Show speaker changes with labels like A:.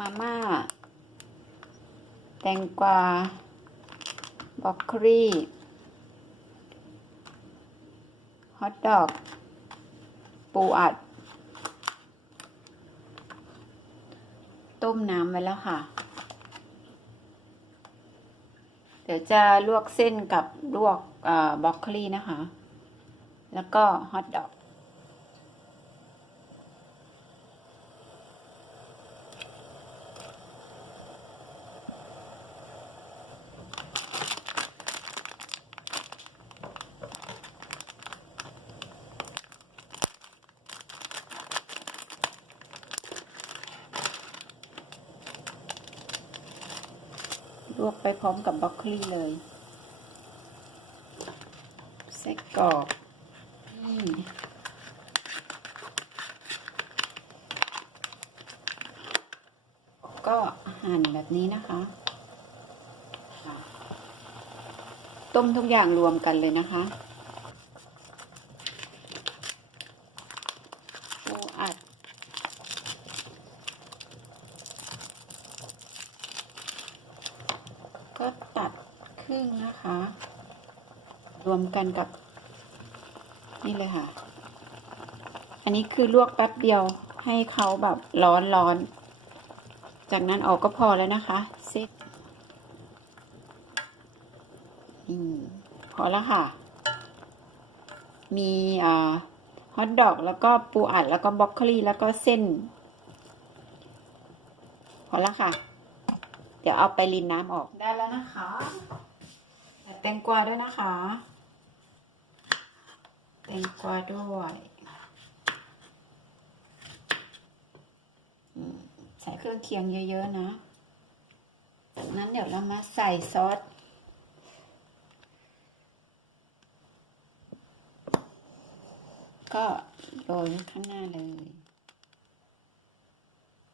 A: มาม่า แตงกวาบรอกคลีฮอทดอก ปูอัด ต้มน้ำไว้แล้วค่ะ เดี๋ยวจะลวกเส้นกับลวกบรอกคลีนะคะ แล้วก็ฮอทดอก ลวกไปพร้อมกับบรอกโคลีเลยไส้กรอกนี่ก็หั่นแบบนี้นะคะ ต้มทุกอย่างรวมกันเลยนะคะปูอัด ก็ตัดครึ่งนะคะ รวมกันกับ นี่เลยค่ะ อันนี้คือลวกแป๊บเดียวให้เขาแบบร้อนร้อน จากนั้นออกก็พอแล้วนะคะเซ็ตอืมพอแล้วค่ะ มีอ่าฮอทดอกแล้วก็ปูอัดแล้วก็บรอกโคลีแล้วก็เส้น พอแล้วค่ะ ดี๋ยวเอาไปรินน้ำออก ได้แล้วนะคะใส่แตงกวาด้วยนะคะ แตงกวาด้วยใส่เครื่องเคียงเยอะๆนะ จากนั้นเดี๋ยวเรามาใส่ซอส ก็โรยข้างหน้าเลย